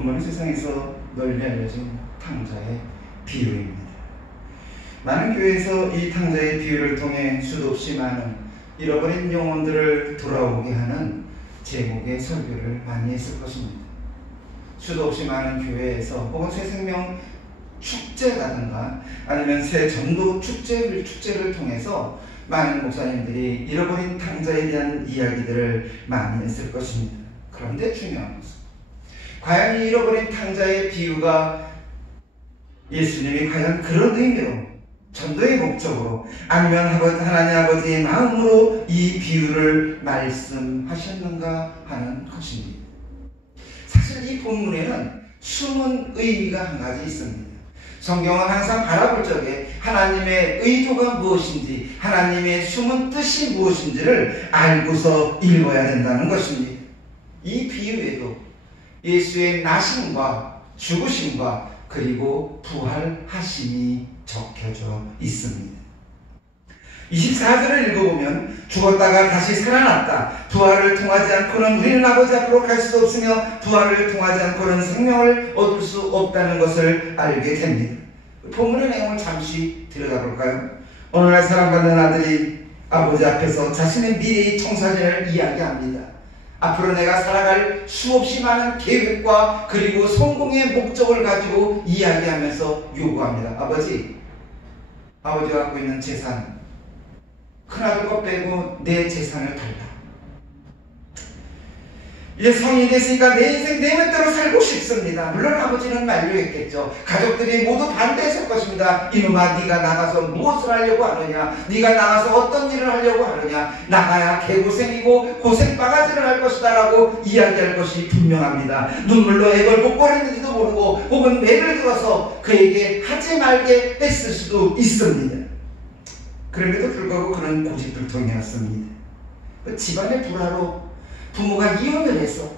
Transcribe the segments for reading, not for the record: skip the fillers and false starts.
본문은 세상에서 널리 알려진 탕자의 비유입니다. 많은 교회에서 이 탕자의 비유를 통해 수도 없이 많은 잃어버린 영혼들을 돌아오게 하는 제목의 설교를 많이 했을 것입니다. 수도 없이 많은 교회에서 혹은 새 생명 축제라든가 아니면 새 전도 축제를 통해서 많은 목사님들이 잃어버린 탕자에 대한 이야기들을 많이 했을 것입니다. 그런데 중요한 것은 과연 이 잃어버린 탕자의 비유가 예수님이 과연 그런 의미로 전도의 목적으로 아니면 하나님 아버지의 마음으로 이 비유를 말씀하셨는가 하는 것입니다. 사실 이 본문에는 숨은 의미가 한 가지 있습니다. 성경은 항상 바라볼 적에 하나님의 의도가 무엇인지 하나님의 숨은 뜻이 무엇인지를 알고서 읽어야 된다는 것입니다. 이 비유에도 예수의 나심과 죽으심과 그리고 부활하심이 적혀져 있습니다. 24절을 읽어보면 죽었다가 다시 살아났다. 부활을 통하지 않고는 우리는 아버지 앞으로 갈 수 없으며 부활을 통하지 않고는 생명을 얻을 수 없다는 것을 알게 됩니다. 본문의 내용을 잠시 들여다볼까요? 오늘날 사랑받는 아들이 아버지 앞에서 자신의 미래의 청사진을 이야기합니다. 앞으로 내가 살아갈 수없이 많은 계획과 그리고 성공의 목적을 가지고 이야기하면서 요구합니다. 아버지가 갖고 있는 재산 큰아들 것 빼고 내 재산을 달라. 이제 성인이 됐으니까 내 인생 내 멋대로 살고 싶습니다. 물론 아버지는 만류했겠죠. 가족들이 모두 반대했을 것입니다. 이놈아, 네가 나가서 무엇을 하려고 하느냐, 네가 나가서 어떤 일을 하려고 하느냐, 나가야 개고생이고 고생바가지를 할 것이다 라고 이야기할 것이 분명합니다. 눈물로 애걸 복걸했는지도 모르고 혹은 매를 들어서 그에게 하지 말게 했을 수도 있습니다. 그럼에도 불구하고 그런 고집불통이었습니다. 그 집안의 불화로 부모가 이혼을 해서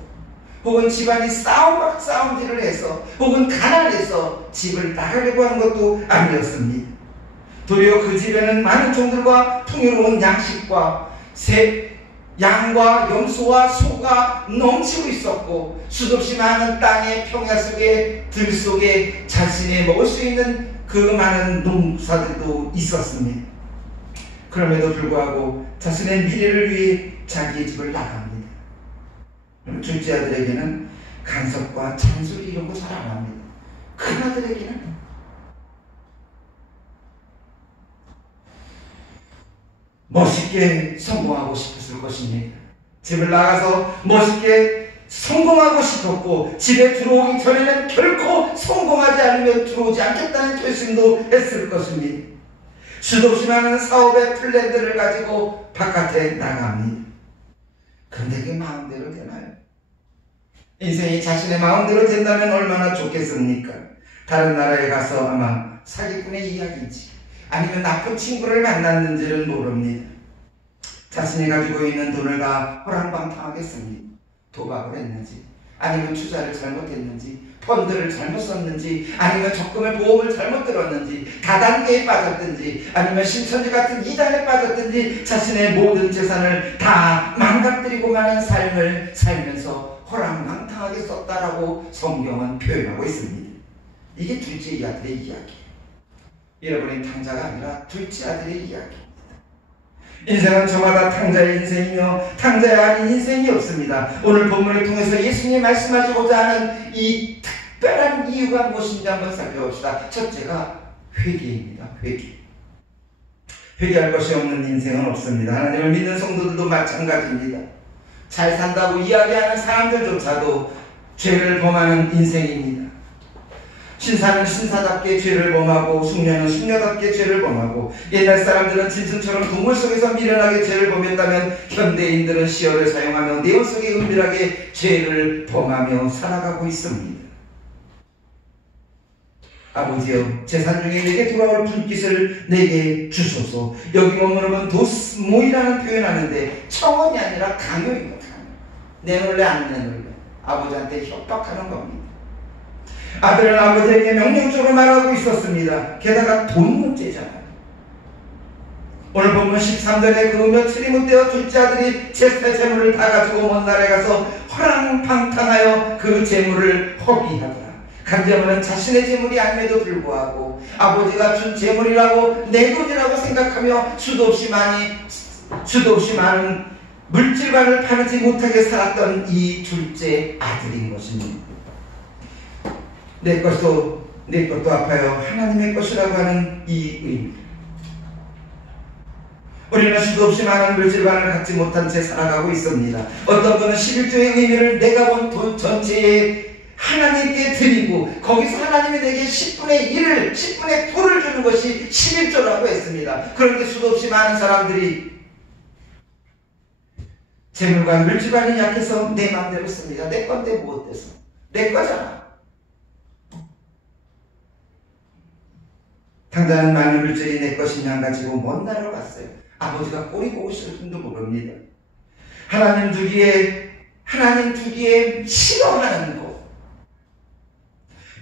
혹은 집안이 싸움질을 해서 혹은 가난해서 집을 나가려고 하는 것도 아니었습니다. 도리어 그 집에는 많은 종들과 풍요로운 양식과 양과 염소와 소가 넘치고 있었고 수없이 많은 땅의 평야 속에 들속에 자신이 먹을 수 있는 그 많은 농사들도 있었습니다. 그럼에도 불구하고 자신의 미래를 위해 자기의 집을 나갑니다. 둘째 아들에게는 간섭과 잔소리 이런 거 잘 안 합니다. 큰 아들에게는 멋있게 성공하고 싶었을 것입니다. 집을 나가서 멋있게 성공하고 싶었고 집에 들어오기 전에는 결코 성공하지 않으면 들어오지 않겠다는 결심도 했을 것입니다. 수도 없이 많은 사업의 플랜들을 가지고 바깥에 나갑니다. 그런데 그게 마음대로 되나요? 인생이 자신의 마음대로 된다면 얼마나 좋겠습니까? 다른 나라에 가서 아마 사기꾼의 이야기인지 아니면 나쁜 친구를 만났는지는 모릅니다. 자신이 가지고 있는 돈을 다 호랑방탕하겠습니다. 도박을 했는지 아니면 투자를 잘못했는지 펀드를 잘못 썼는지 아니면 적금을 보험을 잘못 들었는지 다단계에 빠졌든지 아니면 신천지 같은 이단에 빠졌든지 자신의 모든 재산을 다 망가뜨리고 마는 삶을 살면서 호랑방탕하게 썼다라고 성경은 표현하고 있습니다. 이게 둘째 아들의 이야기예요. 잃어버린 탕자가 아니라 둘째 아들의 이야기입니다. 인생은 저마다 탕자의 인생이며 탕자의 아닌 인생이 없습니다. 오늘 본문을 통해서 예수님이 말씀하시고자 하는 이 특별한 이유가 무엇인지 한번 살펴봅시다. 첫째가 회개입니다. 회개할 것이 없는 인생은 없습니다. 하나님을 믿는 성도들도 마찬가지입니다. 잘 산다고 이야기하는 사람들조차도 죄를 범하는 인생입니다. 신사는 신사답게 죄를 범하고 숙녀는 숙녀답게 죄를 범하고 옛날 사람들은 짐승처럼 동물 속에서 미련하게 죄를 범했다면 현대인들은 시어를 사용하며 내용 속에 은밀하게 죄를 범하며 살아가고 있습니다. 아버지여, 재산 중에 내게 돌아올 분깃을 내게 주소서. 여기 머무르면 도스모이라는 표현하는데 청원이 아니라 강요입니다. 내놓을래 안 내놓을래 아버지한테 협박하는 겁니다. 아들은 아버지에게 명령적으로 말하고 있었습니다. 게다가 돈 문제잖아요. 오늘 본문 13절에 그 며칠이 못되어 둘째 아들이 재물을 다 가지고 먼 나라에 가서 허랑방탕하여 그 재물을 허비하더라. 간접은 자신의 재물이 아님에도 불구하고 아버지가 준 재물이라고 내 돈이라고 생각하며 수도 없이 많은 물질관을 파지 못하게 살았던 이 둘째 아들인 것입니다. 내 것도 아파요. 하나님의 것이라고 하는 이 의미. 우리는 수도 없이 많은 물질관을 갖지 못한 채 살아가고 있습니다. 어떤 분은 11조의 의미를 내가 본 돈 전체에 하나님께 드리고 거기서 하나님이 내게 10분의 1을 10분의 9를 주는 것이 11조라고 했습니다. 그런데 수도 없이 많은 사람들이 재물과 물질관이 약해서 내 마음대로 씁니다. 내 건데 뭐 어때서? 내 거잖아. 당장 많은 물질이 내 것이냐 가지고 먼 나라로 갔어요. 아버지가 꼬리 보고 싶을 줄도 모릅니다. 하나님 두기에 싫어하는 곳,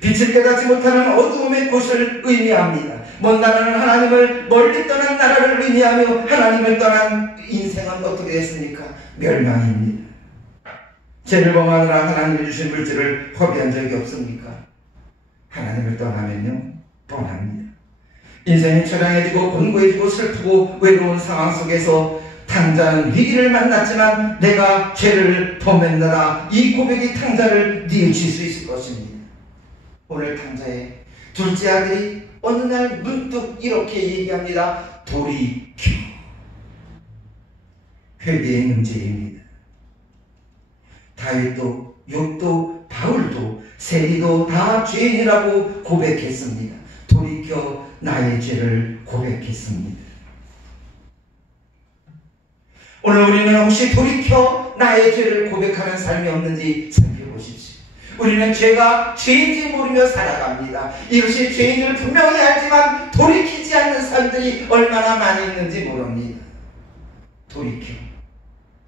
빛을 깨닫지 못하는 어두움의 곳을 의미합니다. 먼 나라는 하나님을 멀리 떠난 나라를 의미하며 하나님을 떠난 인생은 어떻게 됐습니까? 멸망입니다. 죄를 범하느라 하나님이 주신 물질을 허비한 적이 없습니까? 하나님을 떠나면요, 뻔합니다. 인생이 처량해지고 곤고해지고 슬프고 외로운 상황 속에서 탕자는 위기를 만났지만 내가 죄를 범했느라 이 고백이 탕자를 뉘우칠 수 있을 것입니다. 오늘 탕자의 둘째 아들이 어느 날 문득 이렇게 얘기합니다. 돌이켜. 회개의 문제입니다. 다윗도 욥도 바울도 세리도 다 죄인이라고 고백했습니다. 돌이켜 나의 죄를 고백했습니다. 오늘 우리는 혹시 돌이켜 나의 죄를 고백하는 삶이 없는지 살펴보십시오. 우리는 죄가 죄인지 모르며 살아갑니다. 이것이 죄인을 분명히 알지만 돌이키지 않는 사람들이 얼마나 많이 있는지 모릅니다. 돌이켜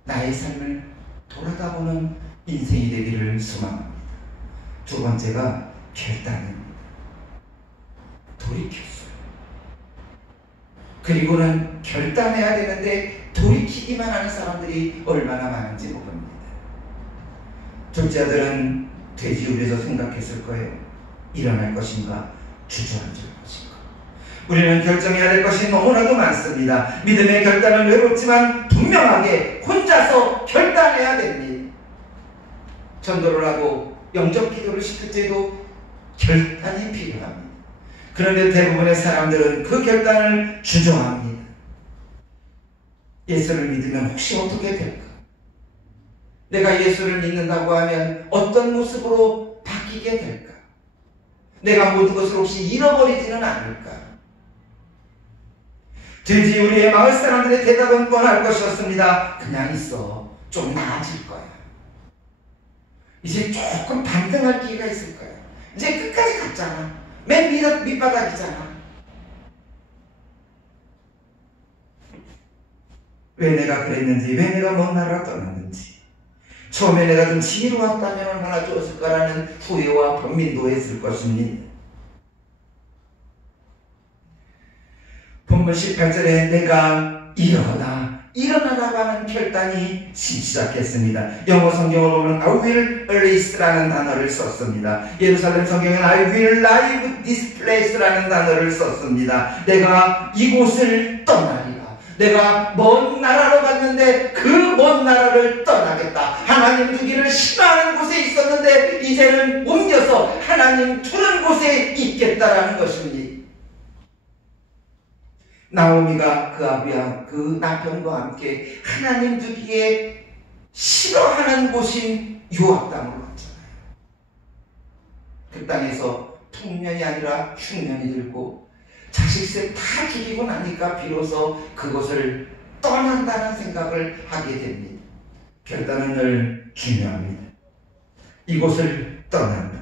나의 삶을 돌아다보는 인생이 되기를 소망합니다. 두 번째가 결단입니다. 돌이켰어요. 그리고는 결단해야 되는데 돌이키기만 하는 사람들이 얼마나 많은지 모릅니다. 둘째 아들은 돼지우리에서 생각했을 거예요. 일어날 것인가 주저앉을 것인가. 우리는 결정해야 될 것이 너무나도 많습니다. 믿음의 결단은 외롭지만 분명하게 혼자서 결단해야 됩니다. 전도를 하고 영접 기도를 시킬 때도 결단이 필요합니다. 그런데 대부분의 사람들은 그 결단을 주저합니다. 예수를 믿으면 혹시 어떻게 될까? 내가 예수를 믿는다고 하면 어떤 모습으로 바뀌게 될까? 내가 모든 것을 혹시 잃어버리지는 않을까? 돼지우리의 마을 사람들의 대답은 뻔할 것이었습니다. 그냥 있어. 좀 나아질 거야. 이제 조금 반등할 기회가 있을 거야. 이제 끝까지 갔잖아. 맨 밑바닥이잖아. 왜 내가 그랬는지, 왜 내가 먼 나라로 떠났는지, 처음에 내가 좀 지혜로웠다면 얼마나 좋았을까라는 후회와 번민도 했을 것입니다. 본문 18절에 내가 일어나라고 하는 결단이 시작했습니다. 영어 성경을 보면 I will release라는 단어를 썼습니다. 예루살렘 성경은 I will leave this place라는 단어를 썼습니다. 내가 이곳을 떠나리라. 내가 먼 나라로 갔는데 그 먼 나라를 떠나겠다. 하나님 두기를 싫어하는 곳에 있었는데 이제는 옮겨서 하나님 두는 곳에 있겠다라는 것입니다. 나오미가 그 아비와 그 남편과 함께 하나님 두기에 싫어하는 곳인 유압 땅으로 갔잖아요. 그 땅에서 풍년이 아니라 흉년이 들고 자식들 다 죽이고 나니까 비로소 그것을 떠난다는 생각을 하게 됩니다. 결단은 늘 중요합니다. 이곳을 떠난다.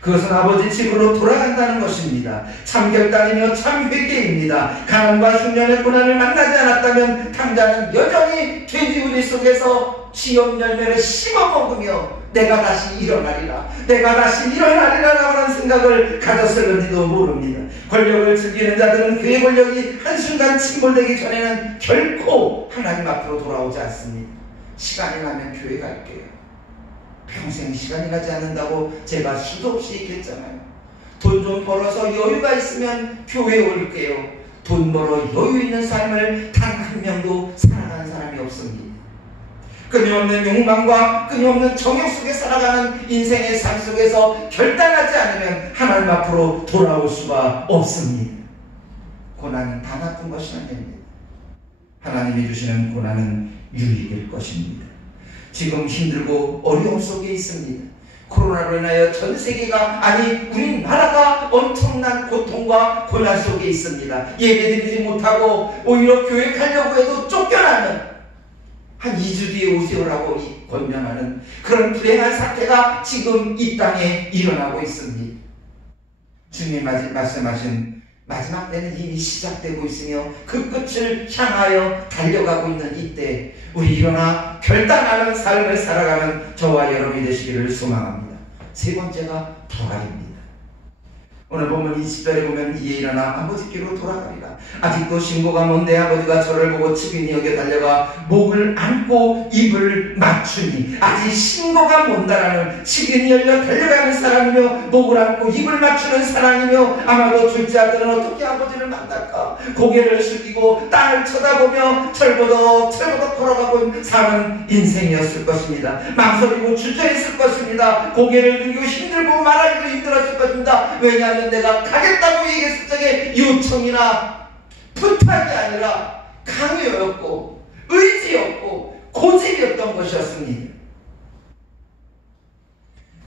그것은 아버지 집으로 돌아간다는 것입니다. 참 결단이며 참 회개입니다. 가난과 흉년의 고난을 만나지 않았다면 탕자는 여전히 돼지우리 속에서 시험 열매를 씹어먹으며 내가 다시 일어나리라 라고 하는 생각을 가졌을는지도 모릅니다. 권력을 즐기는 자들은 그의 권력이 한순간 침몰되기 전에는 결코 하나님 앞으로 돌아오지 않습니다. 시간이 나면 교회 갈게요. 평생 시간이 나지 않는다고 제가 수도 없이 얘기했잖아요. 돈 좀 벌어서 여유가 있으면 교회에 올게요. 돈 벌어 여유 있는 삶을 단 한 명도 살아가는 사람이 없습니다. 끊임없는 욕망과 끊임없는 정욕 속에 살아가는 인생의 삶 속에서 결단하지 않으면 하나님 앞으로 돌아올 수가 없습니다. 고난은 다 나쁜 것이 아닙니다. 하나님이 주시는 고난은 유익일 것입니다. 지금 힘들고 어려움 속에 있습니다. 코로나로 인하여 전 세계가, 아니 우리나라가 엄청난 고통과 고난 속에 있습니다. 예배드리지 못하고 오히려 교회 가려고 해도 쫓겨나는, 한 2주 뒤에 오세요라고 권면하는 그런 불행한 사태가 지금 이 땅에 일어나고 있습니다. 주님이 말씀하신 마지막 때는 이미 시작되고 있으며 그 끝을 향하여 달려가고 있는 이때 우리 일어나 결단하는 삶을 살아가는 저와 여러분이 되시기를 소망합니다. 세 번째가 부활입니다. 오늘 보면 20절에 보면 이에 일어나 아버지께로 돌아가리라. 아직도 신고가 먼 내 아버지가 저를 보고 측은히 여겨 달려가 목을 안고 입을 맞추니, 아직 신고가 먼다라는 측은히 열려 달려가는 사람이며 목을 안고 입을 맞추는 사람이며, 아마도 둘째 아들은 어떻게 아버지를 만날까 고개를 숙이고 땅을 쳐다보며 철버덕 걸어가고 사는 인생이었을 것입니다. 망설이고 주저했을 것입니다. 고개를 들고 힘들고 말하기도 힘들었을 것입니다. 왜냐하면 내가 가겠다고 얘기했을 적에 요청이나 부탁이 아니라 강요였고 의지였고 고집이었던 것이었습니다.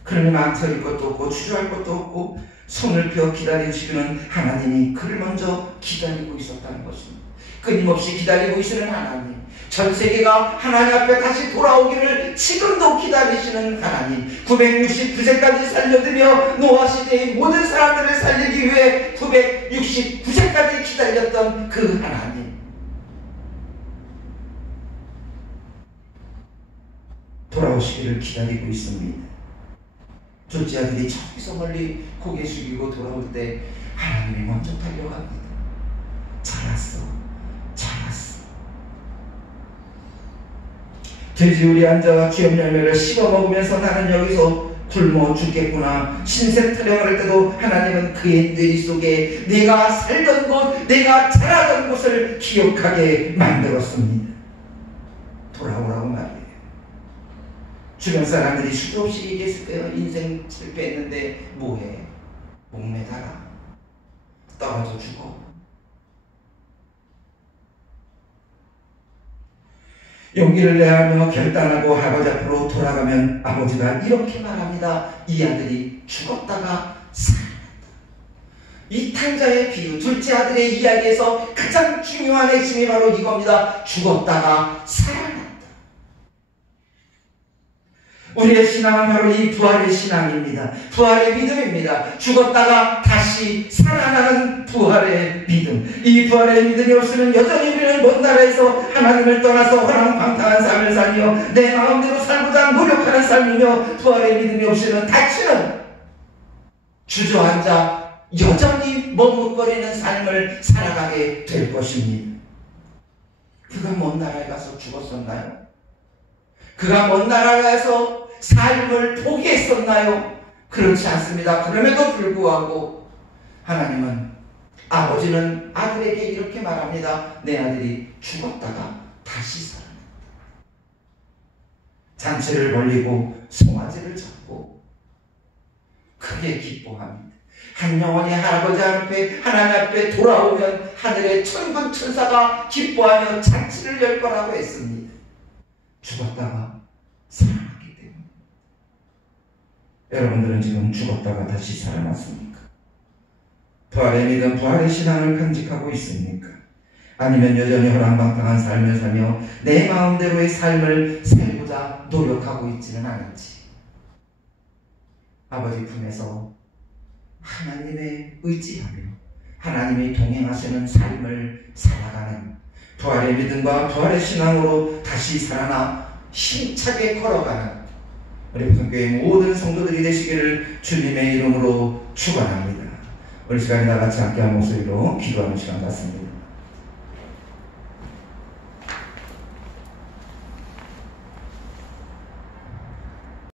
그러니 망설일 것도 없고 주저할 것도 없고 손을 펴 기다리시는 하나님이 그를 먼저 기다리고 있었다는 것입니다. 끊임없이 기다리고 있는 하나님, 전 세계가 하나님 앞에 다시 돌아오기를 지금도 기다리시는 하나님, 969세까지 살려드려 노아 시대의 모든 사람들을 살리기 위해 969세까지 기다렸던 그 하나님, 돌아오시기를 기다리고 있습니다. 둘째 아들이 저기서 멀리 고개 숙이고 돌아올 때 하나님이 먼저 달려갑니다. 잘 왔어. 돼지우리 앉아 귀염 열매를 씹어 먹으면서 나는 여기서 굶어 죽겠구나 신세 타령을 할 때도 하나님은 그의 뇌리 속에 내가 살던 곳, 내가 자라던 곳을 기억하게 만들었습니다. 돌아오라고 말이에요. 주변 사람들이 수도 없이 얘기했을 거예요. 인생 실패했는데 뭐해? 목매달아. 떨어져 죽어. 용기를 내하며 결단하고 아버지 앞으로 돌아가면 아버지가 이렇게 말합니다. 이 아들이 죽었다가 살아났다. 이 탕자의 비유, 둘째 아들의 이야기에서 가장 중요한 핵심이 바로 이겁니다. 죽었다가 살아났다. 우리의 신앙은 바로 이 부활의 신앙입니다. 부활의 믿음입니다. 죽었다가 다시 살아나는 부활의 믿음. 이 부활의 믿음이 없으면 여전히 우리는 먼 나라에서 하나님을 떠나서 허랑방탕한 삶을 살며 내 마음대로 살고자 노력하는 삶이며, 부활의 믿음이 없이는 다시는 주저앉아 여전히 머뭇거리는 삶을 살아가게 될 것입니다. 그가 먼 나라에 가서 죽었었나요? 그가 먼 나라에 가서 삶을 포기했었나요? 그렇지 않습니다. 그럼에도 불구하고 하나님은, 아버지는 아들에게 이렇게 말합니다. 내 아들이 죽었다가 다시 살아났다. 잔치를 벌리고 송아지를 잡고 크게 기뻐합니다. 한 영혼이 아버지 앞에, 하나님 앞에 돌아오면 하늘의 천군 천사가 기뻐하며 잔치를 열 거라고 했습니다. 죽었다가 살아났기 때문에. 여러분들은 지금 죽었다가 다시 살아났습니까? 부활의 믿음, 부활의 신앙을 간직하고 있습니까? 아니면 여전히 허랑방탕한 삶을 살며 내 마음대로의 삶을 살고자 노력하고 있지는 않은지, 아버지 품에서 하나님의 의지하며 하나님이 동행하시는 삶을 살아가는 부활의 믿음과 부활의 신앙으로 다시 살아나 힘차게 걸어가는 우리 부산교회 모든 성도들이 되시기를 주님의 이름으로 축원합니다. 우리 시간에 다 같이 함께한 목소리로 기도하는 시간 같습니다.